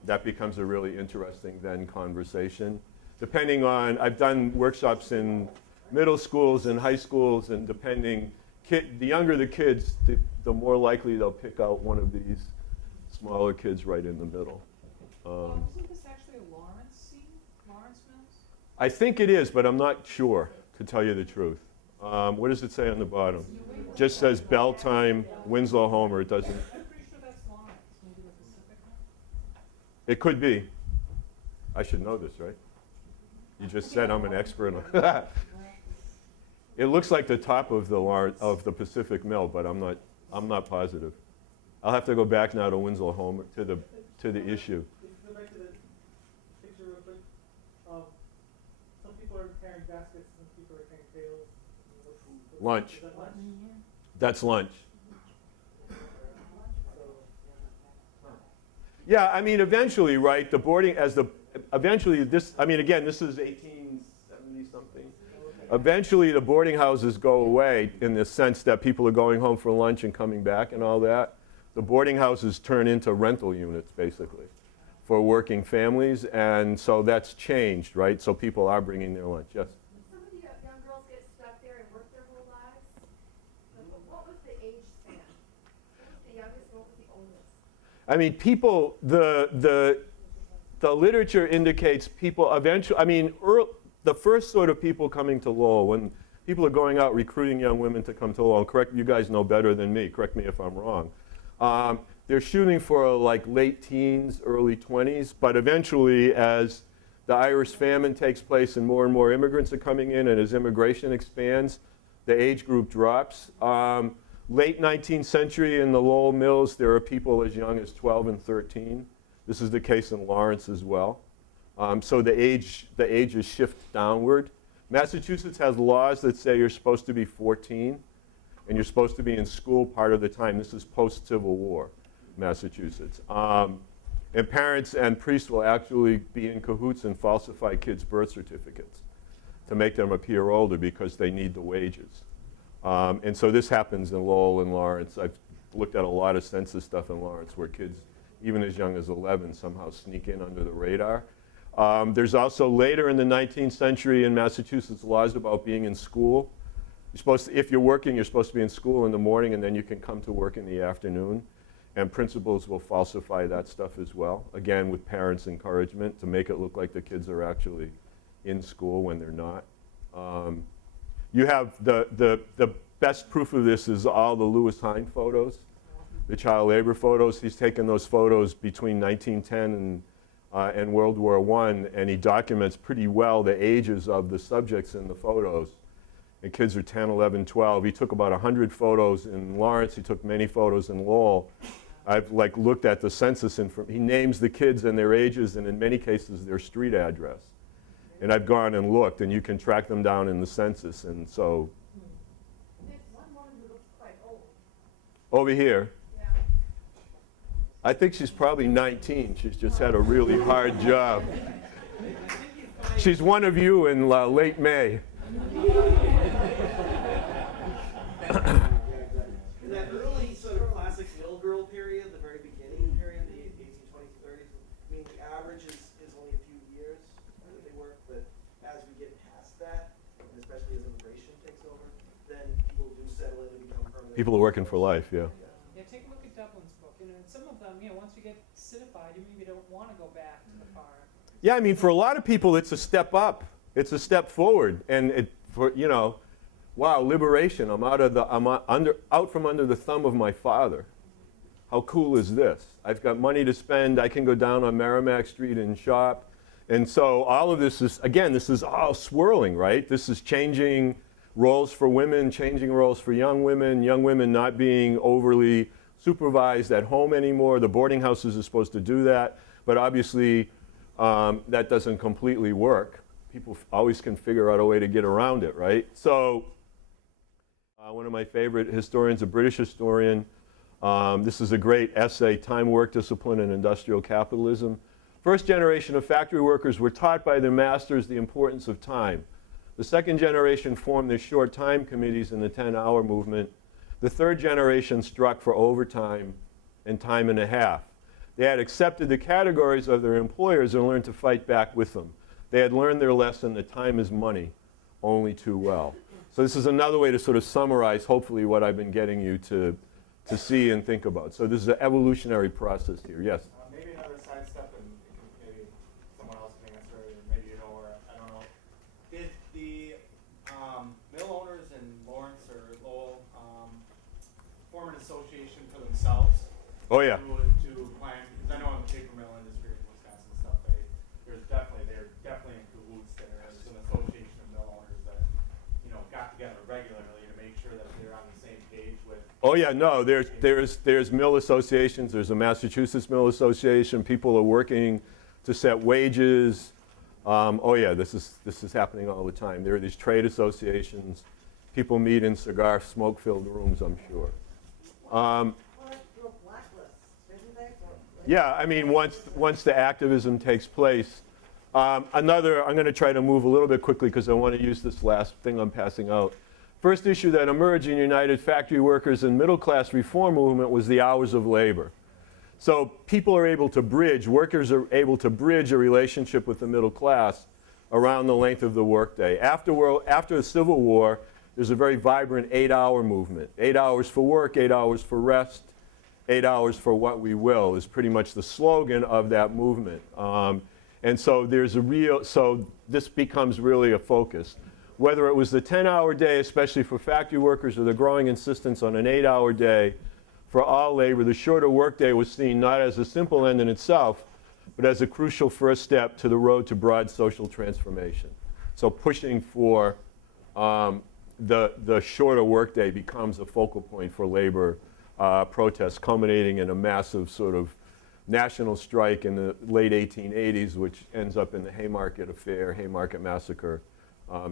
That becomes a really interesting then conversation. Depending on, I've done workshops in middle schools and high schools, and the younger the kids, the more likely they'll pick out one of these smaller kids right in the middle. Isn't this actually a Lawrence scene? Lawrence Mills? I think it is, but I'm not sure, to tell you the truth. What does it say on the bottom? Just says bell time, Winslow Homer. It doesn't. I'm pretty sure that's Lawrence, maybe the Pacific one. It could be. I should know this, right? You just said I'm an expert on It looks like the top of the Pacific Mill, but I'm not positive. I'll have to go back now to Winslow Homer to the issue. If you go back to the picture real quick, some people are carrying baskets, some people are carrying pails. Lunch. Is that lunch? That's lunch. Yeah, I mean, eventually, right? The boarding eventually this. I mean, again, this is 1870 something. Eventually, the boarding houses go away in the sense that people are going home for lunch and coming back and all that. The boarding houses turn into rental units, basically, for working families, and so that's changed, right? So people are bringing their lunch. Yes. Some of the young girls get stuck there and work their whole lives. What was the age span? What was the youngest? What was the oldest? I mean, people. The literature indicates people eventually. I mean, the first sort of people coming to Lowell, when people are going out recruiting young women to come to Lowell. Correct. You guys know better than me. Correct me if I'm wrong. They're shooting for like late teens, early 20s, but eventually as The Irish famine takes place and more immigrants are coming in, and as immigration expands, the age group drops. Late 19th century in the Lowell mills, there are people as young as 12 and 13. This is the case in Lawrence as well. So the ages shift downward. Massachusetts has laws that say you're supposed to be 14 and you're supposed to be in school part of the time. This is post-Civil War, Massachusetts. And parents and priests will actually be in cahoots and falsify kids' birth certificates to make them appear older because they need the wages. And so this happens in Lowell and Lawrence. I've looked at a lot of census stuff in Lawrence where kids, even as young as 11, somehow sneak in under the radar. There's also later in the 19th century in Massachusetts laws about being in school. You're supposed to, if you're working, you're supposed to be in school in the morning and then you can come to work in the afternoon. And principals will falsify that stuff as well, again with parents' encouragement to make it look like the kids are actually in school when they're not. You have the best proof of this is all the Lewis Hine photos, the child labor photos. He's taken those photos between 1910 and World War I, and he documents pretty well the ages of the subjects in the photos. And kids are 10, 11, 12. He took about 100 photos in Lawrence. He took many photos in Lowell. I've looked at the census he names the kids and their ages and in many cases their street address. And I've gone and looked and you can track them down in the census. And so There's one woman who looks quite old. over here, Yeah. I think she's probably 19. She's just had a really hard job. She's one of you in late May. In that early sort of classic mill girl period, the very beginning period, the 1820s, 30s, I mean, the average is only a few years that they work, but as we get past that, and especially as immigration takes over, then people do settle in and become permanent. People are working for life, yeah. Yeah, take a look at Dublin's book. And some of them, once you get citified, you maybe don't want to go back to the farm. Yeah, I mean, for a lot of people, it's a step up. It's a step forward. And wow, liberation. I'm out from under the thumb of my father. How cool is this? I've got money to spend. I can go down on Merrimack Street and shop. And so all of this is, again, this is all swirling, right? This is changing roles for women, changing roles for young women not being overly supervised at home anymore. The boarding houses are supposed to do that, but obviously that doesn't completely work. People always can figure out a way to get around it, right? So one of my favorite historians, a British historian, this is a great essay, Time, Work, Discipline, and Industrial Capitalism. First generation of factory workers were taught by their masters the importance of time. The second generation formed the short time committees in the 10-hour movement. The third generation struck for overtime and time and a half. They had accepted the categories of their employers and learned to fight back with them. They had learned their lesson that time is money only too well. So this is another way to sort of summarize, hopefully, what I've been getting you to see and think about. So this is an evolutionary process here. Yes? Maybe another sidestep, and maybe someone else can answer, or maybe you know, or I don't know. Did the mill owners in Lawrence or Lowell form an association for themselves? Oh, yeah. To plan, because I know in the paper mill industry in Wisconsin and stuff, they're definitely in cahoots there. There's an association of mill owners that got together regularly to make sure that they're on the same page with. Oh yeah, no, there's mill associations, there's a Massachusetts Mill Association, people are working to set wages. Oh yeah, this is happening all the time. There are these trade associations, people meet in cigar smoke-filled rooms, I'm sure. Yeah, I mean, once the activism takes place, I'm going to try to move a little bit quickly because I want to use this last thing I'm passing out. First issue that emerged in United Factory Workers and Middle Class Reform Movement was the hours of labor. So people are able to bridge, workers are able to bridge a relationship with the middle class around the length of the workday. After the Civil War, there's a very vibrant 8-hour movement. 8 hours for work, 8 hours for rest, 8 hours for what we will is pretty much the slogan of that movement. And so this becomes really a focus. Whether it was the 10-hour day, especially for factory workers, or the growing insistence on an 8-hour day for all labor, the shorter workday was seen not as a simple end in itself, but but as a crucial first step to the road to broad social transformation. So pushing for the shorter workday becomes a focal point for labor protests, culminating in a massive sort of national strike in the late 1880s, which ends up in the Haymarket Affair, Haymarket Massacre.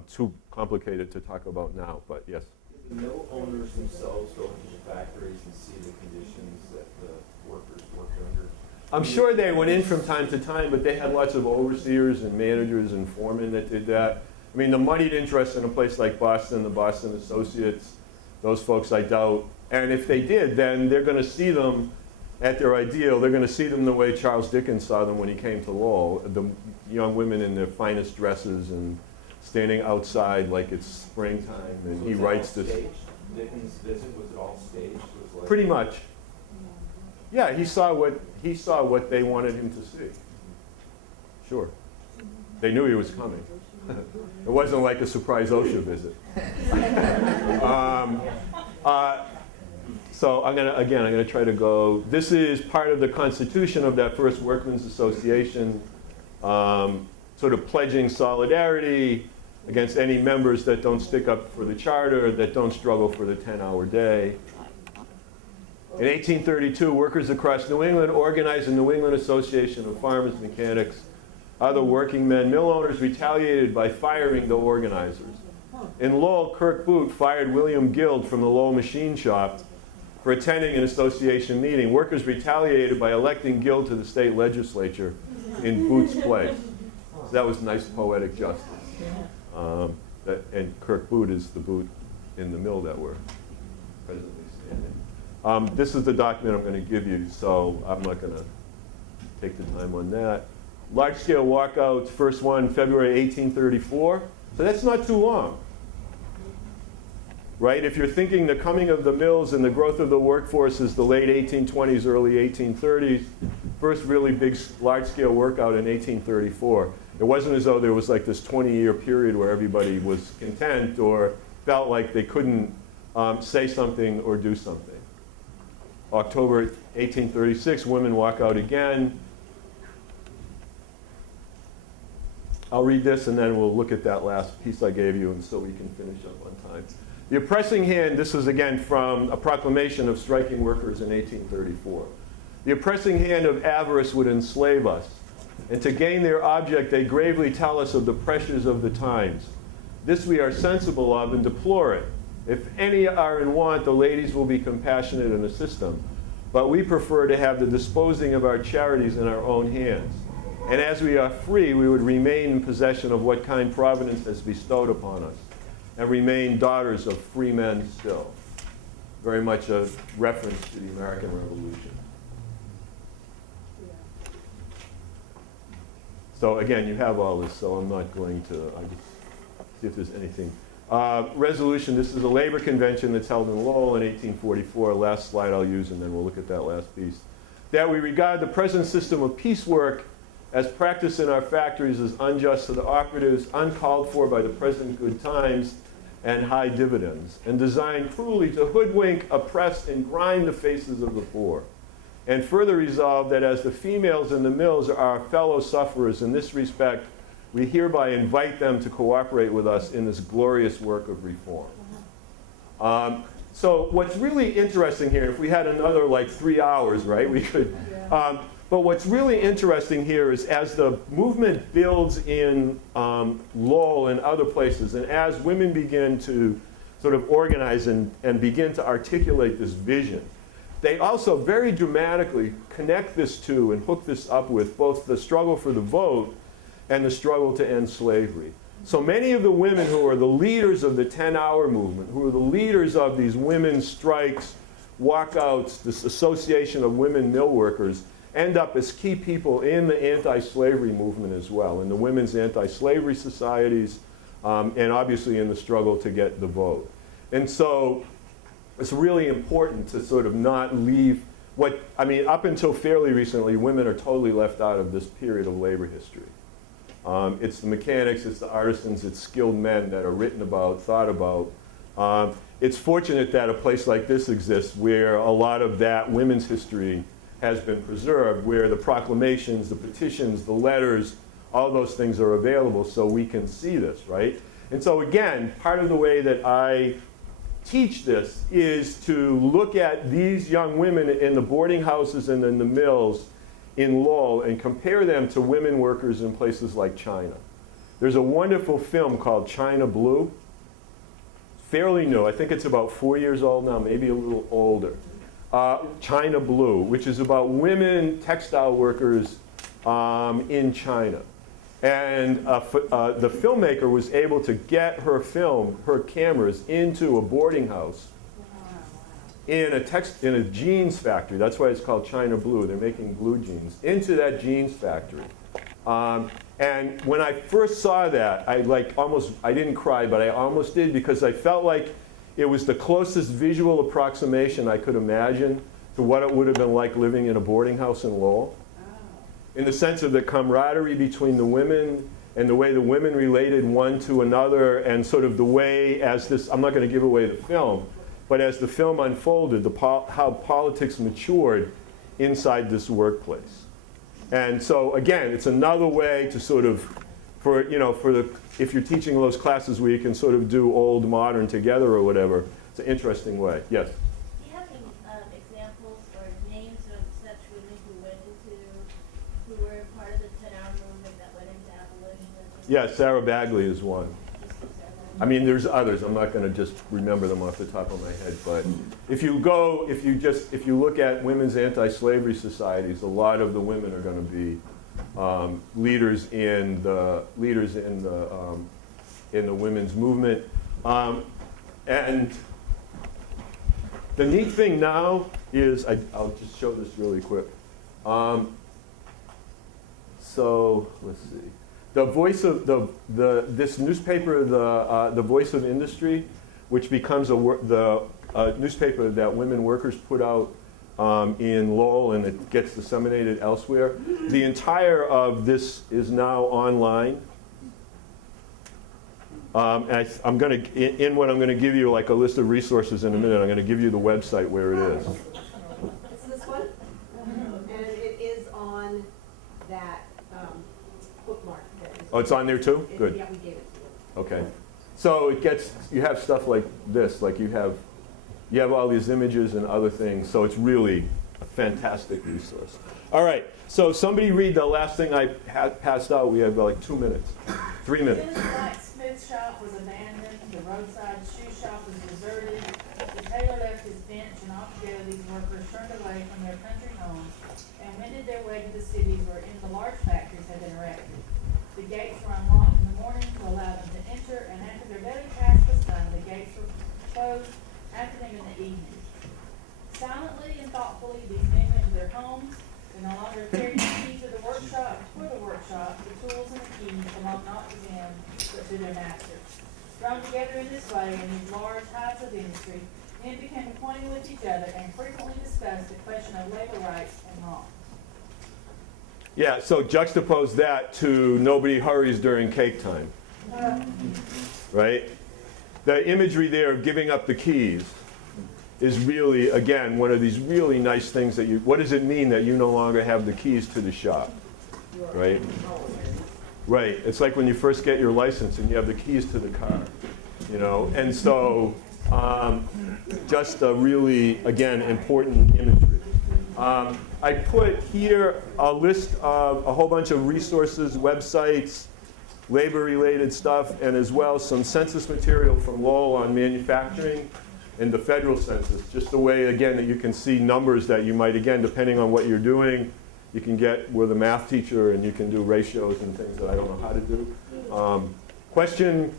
Too complicated to talk about now, but yes. Did the mill owners themselves go into the factories and see the conditions that the workers worked under? I'm sure they went in from time to time, but they had lots of overseers and managers and foremen that did that. I mean, the moneyed interest in a place like Boston, the Boston Associates, those folks I doubt. And if they did, then they're going to see them at their ideal. They're going to see them the way Charles Dickens saw them when he came to Lowell, the young women in their finest dresses and standing outside like it's springtime. And So he was it writes all this. staged? Dickens' visit, was it all staged? Was like Pretty much. Yeah, he saw what they wanted him to see. Sure. They knew he was coming. It wasn't like a surprise OSHA visit. So I'm gonna try to go. This is part of the constitution of that first Workmen's Association, sort of pledging solidarity against any members that don't stick up for the charter, that don't struggle for the 10-hour day. In 1832, workers across New England organized the New England Association of Farmers, Mechanics, other working men. Mill owners retaliated by firing the organizers. In Lowell, Kirk Boot fired William Guild from the Lowell machine shop for attending an association meeting. Workers retaliated by electing Guild to the state legislature in Boot's place. So that was nice poetic justice. And Kirk Boot is the Boot in the mill that we're presently standing. This is the document I'm going to give you, so I'm not going to take the time on that. Large-scale walkouts, first one, February 1834. So that's not too long, right? If you're thinking the coming of the mills and the growth of the workforce is the late 1820s, early 1830s, first really big large-scale workout in 1834. It wasn't as though there was like this 20-year period where everybody was content or felt like they couldn't say something or do something. October 1836, women walk out again. I'll read this and then we'll look at that last piece I gave you and so we can finish up on time. The oppressing hand, this is again from a proclamation of striking workers in 1834. The oppressing hand of avarice would enslave us, and to gain their object they gravely tell us of the pressures of the times. This we are sensible of and deplore it. If any are in want, the ladies will be compassionate and assist them. But we prefer to have the disposing of our charities in our own hands. And as we are free, we would remain in possession of what kind Providence has bestowed upon us, and remain daughters of free men still. Very much a reference to the American Revolution. So again, you have all this, so I'm not going to, I just see if there's anything. Resolution, this is a labor convention that's held in Lowell in 1844. Last slide I'll use, and then we'll look at that last piece. That we regard the present system of piecework as practiced in our factories as unjust to the operatives, uncalled for by the present good times, and high dividends, and designed cruelly to hoodwink, oppress, and grind the faces of the poor. And further resolved that as the females in the mills are our fellow sufferers in this respect, we hereby invite them to cooperate with us in this glorious work of reform. So what's really interesting here, if we had another like 3 hours, right, we could, but what's really interesting here is as the movement builds in Lowell and other places, and as women begin to sort of organize and begin to articulate this vision, they also very dramatically connect this to and hook this up with both the struggle for the vote and the struggle to end slavery. So many of the women who are the leaders of the 10-hour movement, who are the leaders of these women's strikes, walkouts, this association of women mill workers, end up as key people in the anti-slavery movement as well, in the women's anti-slavery societies, and obviously in the struggle to get the vote. And so it's really important to sort of not leave what, I mean, up until fairly recently, women are totally left out of this period of labor history. It's the mechanics, it's the artisans, it's skilled men that are written about, thought about. It's fortunate that a place like this exists where a lot of that women's history has been preserved, where the proclamations, the petitions, the letters, all those things are available so we can see this, right? And so again, part of the way that I teach this is to look at these young women in the boarding houses and in the mills in Lowell and compare them to women workers in places like China. There's a wonderful film called China Blue, fairly new. I think it's about 4 years old now, maybe a little older. China Blue, which is about women textile workers in China. And the filmmaker was able to get her cameras into a boarding house in a jeans factory. That's why it's called China Blue. They're making blue jeans. Into that jeans factory. And when I first saw that, I didn't cry, but I almost did, because I felt like it was the closest visual approximation I could imagine to what it would have been like living in a boarding house in Lowell. In the sense of the camaraderie between the women and the way the women related one to another, and sort of the way I'm not going to give away the film, but as the film unfolded, how politics matured inside this workplace. And so again, it's another way to sort of, if you're teaching those classes where you can sort of do old, modern together or whatever, it's an interesting way. Yes? Do you have any examples or names of such women who were part of the 10-hour movement that went into abolition? Yeah, Sarah Bagley is one. I mean, there's others. I'm not going to just remember them off the top of my head, but if you look at women's anti-slavery societies, a lot of the women are going to be leaders in the women's movement. And the neat thing now is, I'll just show this really quick. So let's see. The voice of this newspaper, the Voice of Industry, which becomes the newspaper that women workers put out in Lowell, and it gets disseminated elsewhere. The entire of this is now online. And I'm going to, in what I'm going to give you, like a list of resources in a minute, I'm going to give you the website where it is. It's this one, and it is on that bookmark. Oh, it's on there too? Good. Yeah, we gave it to you. Okay. So you have stuff like this, like you have all these images and other things, so it's really a fantastic resource. All right, so somebody read the last thing I passed out. We have like 2 minutes, 3 minutes. The blacksmith shop was abandoned, the roadside shoe shop was deserted, the tailor left his bench, and altogether these workers turned away from their country homes and wended their way to the cities wherein the large factories had been erected. The gates were unlocked in the morning to allow them to enter, and after their daily task was done, the gates were closed after them in the evening. Silently and thoughtfully, these men went to their homes. They no longer carried the keys of the workshop for the workshop. The tools and the keys belonged not to them, but to their masters. Thrown together in this way, in these large hives of industry, men became acquainted with each other and frequently discussed the question of labor rights and wrongs. Yeah, so juxtapose that to nobody hurries during cake time, right? The imagery there of giving up the keys is really, again, one of these really nice things that what does it mean that you no longer have the keys to the shop, right? Right, it's like when you first get your license and you have the keys to the car, and so just a really, again, important imagery. I put here a list of a whole bunch of resources, websites, labor-related stuff, and as well some census material from Lowell on manufacturing and the federal census, just a way, again, that you can see numbers that you might, again, depending on what you're doing, you can get with a math teacher and you can do ratios and things that I don't know how to do. Question,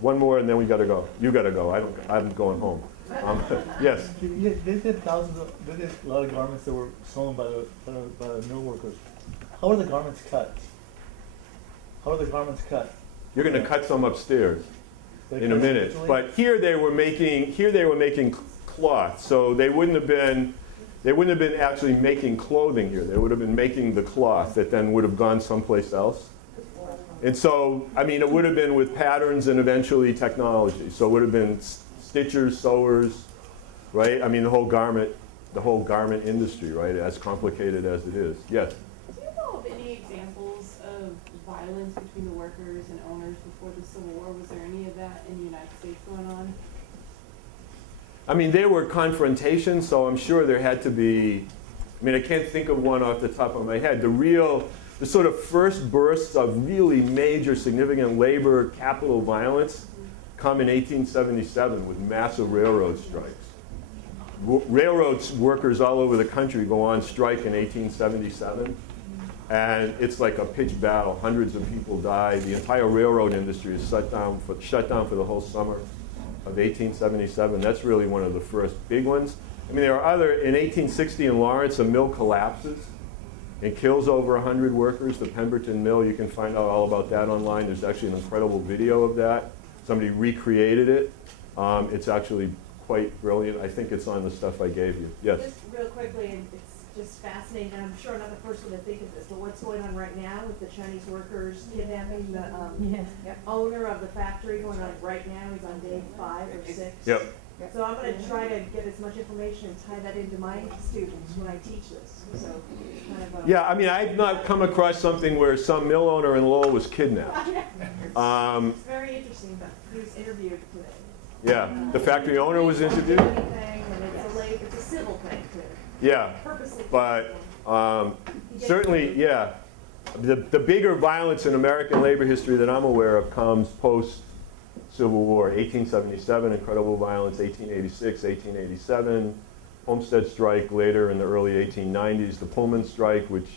one more, and then we got to go. You got to go. I'm going home. Yes. Yeah, they did a lot of garments that were sewn by the mill workers. How are the garments cut? You're going to cut some upstairs in a minute. But here they were making cloth. So they wouldn't have been actually making clothing here. They would have been making the cloth that then would have gone someplace else. And so, I mean, it would have been with patterns and eventually technology. So it would have been stitchers, sewers, right? I mean, the whole garment the whole garment industry, right, as complicated as it is. Yes? Do you know of any examples of violence between the workers and owners before the Civil War? Was there any of that in the United States going on? I mean, there were confrontations, so I'm sure there had to be, I mean, I can't think of one off the top of my head. The sort of first bursts of really major, significant labor capital violence come in 1877 with massive railroad strikes. Railroad workers all over the country go on strike in 1877, and it's like a pitched battle. Hundreds of people die. The entire railroad industry is shut down for the whole summer of 1877. That's really one of the first big ones. I mean, there are other, in 1860 in Lawrence, a mill collapses and kills over 100 workers, the Pemberton Mill. You can find out all about that online. There's actually an incredible video of that. Somebody recreated it. It's actually quite brilliant. I think it's on the stuff I gave you. Yes? Just real quickly, and it's just fascinating, and I'm sure I'm not the first one to think of this, but what's going on right now with the Chinese workers kidnapping the owner of the factory going on right now? He's on day 5 or 6. Yep. So I'm going to try to get as much information and tie that into my students when I teach this. So kind of Yeah, I mean, I've not come across something where some mill owner in Lowell was kidnapped. it's very interesting, but he was interviewed today. Yeah, the factory owner was interviewed? It's a civil thing, too. Yeah, but certainly, yeah. The bigger violence in American labor history that I'm aware of comes post-Civil War. 1877, incredible violence. 1886, 1887, Homestead strike later in the early 1890s. The Pullman strike, which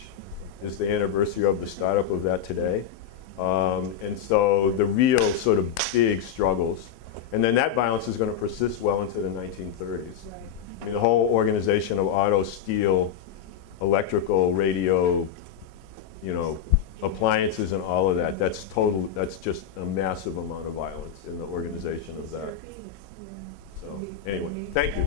is the anniversary of the startup of that today. And so the real sort of big struggles. And then that violence is going to persist well into the 1930s. Right. I mean, the whole organization of auto, steel, electrical, radio, appliances and all of that, that's just a massive amount of violence in the organization of that. So anyway, thank you.